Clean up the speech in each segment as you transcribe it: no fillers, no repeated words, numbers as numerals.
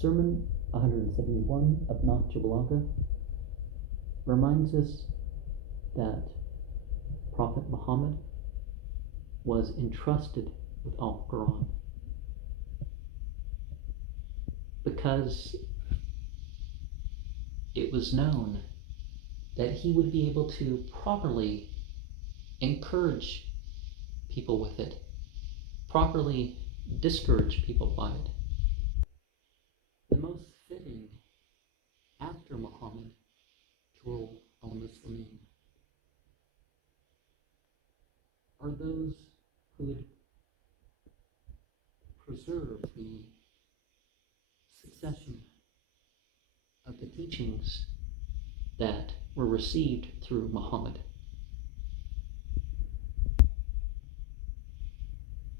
Sermon 171 of Nahjul Balagah reminds us that Prophet Muhammad was entrusted with Al-Quran because it was known that he would be able to properly encourage people with it, properly discourage people by it. The most fitting after Muhammad to rule al-Muslimin are those who would preserve the succession of the teachings that were received through Muhammad.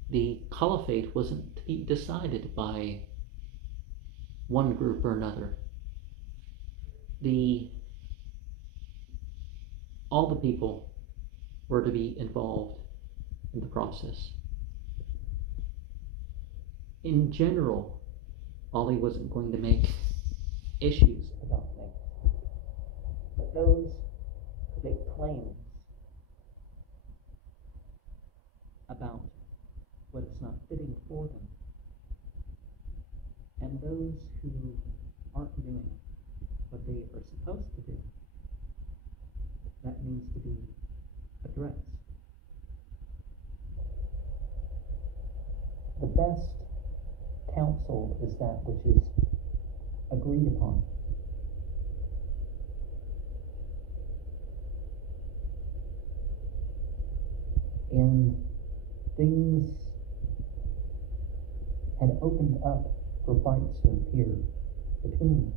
The caliphate wasn't to be decided by one group or another. All the people were to be involved in the process. In general, Ali wasn't going to make issues about things, but those who make claims about what is not fitting for them, and those who aren't doing what they are supposed to do, that needs to be addressed. The best counsel is that which is agreed upon. And things had opened up for fights to appear between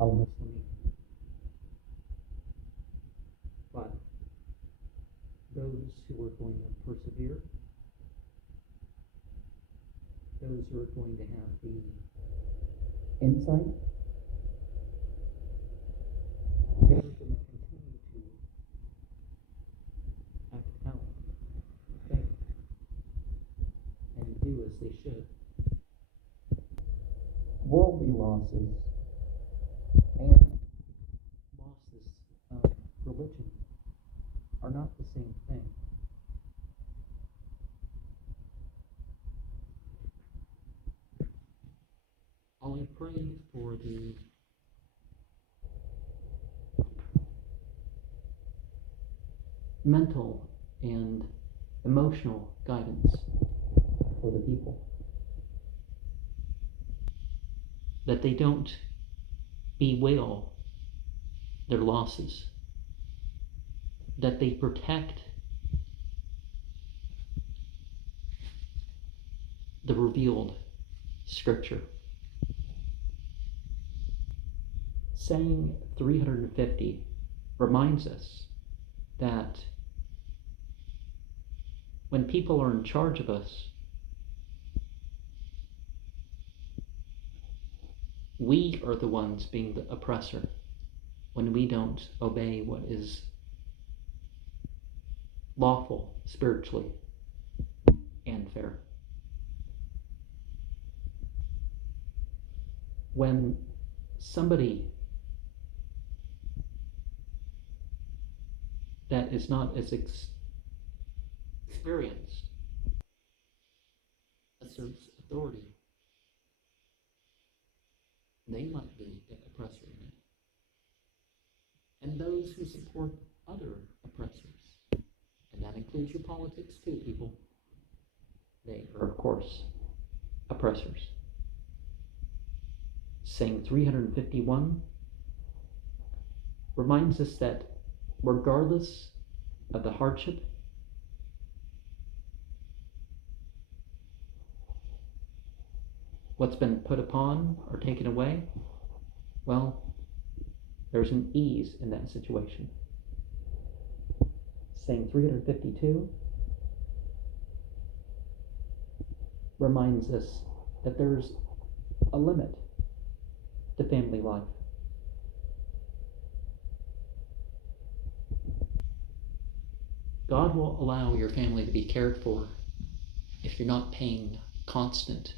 al-Muslimin. But those who were going to persevere, those who are going to have the insight, they were going to continue to act out faith and do as they should. Worldly losses and losses of religion are not the same thing. I prayed for the mental and emotional guidance for the people, that they don't bewail their losses, that they protect the revealed scripture. Saying 350 reminds us that when people are in charge of us, we are the ones being the oppressor when we don't obey what is lawful spiritually and fair. When somebody that is not as experienced asserts authority, they might be the oppressor in it. And those who support other oppressors, and that includes your politics too, people, they are, of course, oppressors. Saying 351 reminds us that regardless of the hardship, what's been put upon or taken away, well, there's an ease in that situation. Saying 352 reminds us that there's a limit to family life. God will allow your family to be cared for if you're not paying constant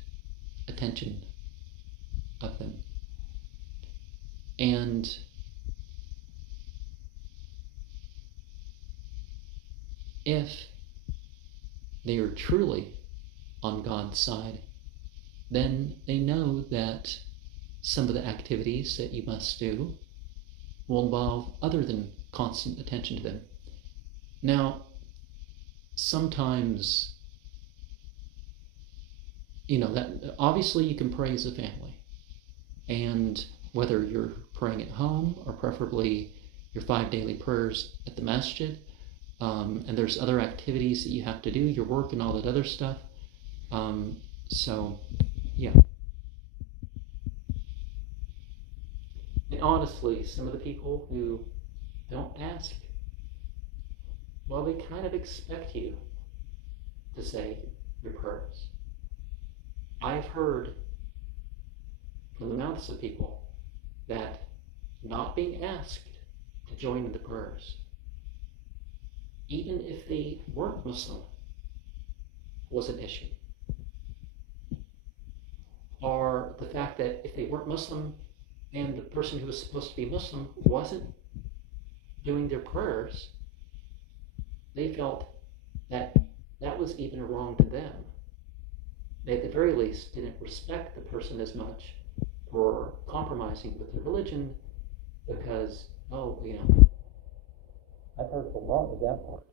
attention of them. And if they are truly on God's side, then they know that some of the activities that you must do will involve other than constant attention to them. Now, sometimes, that obviously you can pray as a family. And whether you're praying at home or preferably your 5 daily prayers at the masjid, and there's other activities that you have to do, your work and all that other stuff. So, yeah. And honestly, some of the people who don't ask, well, they kind of expect you to say your prayers. I've heard from the mouths of people that not being asked to join in the prayers, even if they weren't Muslim, was an issue. Or the fact that if they weren't Muslim and the person who was supposed to be Muslim wasn't doing their prayers, they felt that that was even wrong to them. They at the very least didn't respect the person as much for compromising with their religion because, I've heard a lot of that part.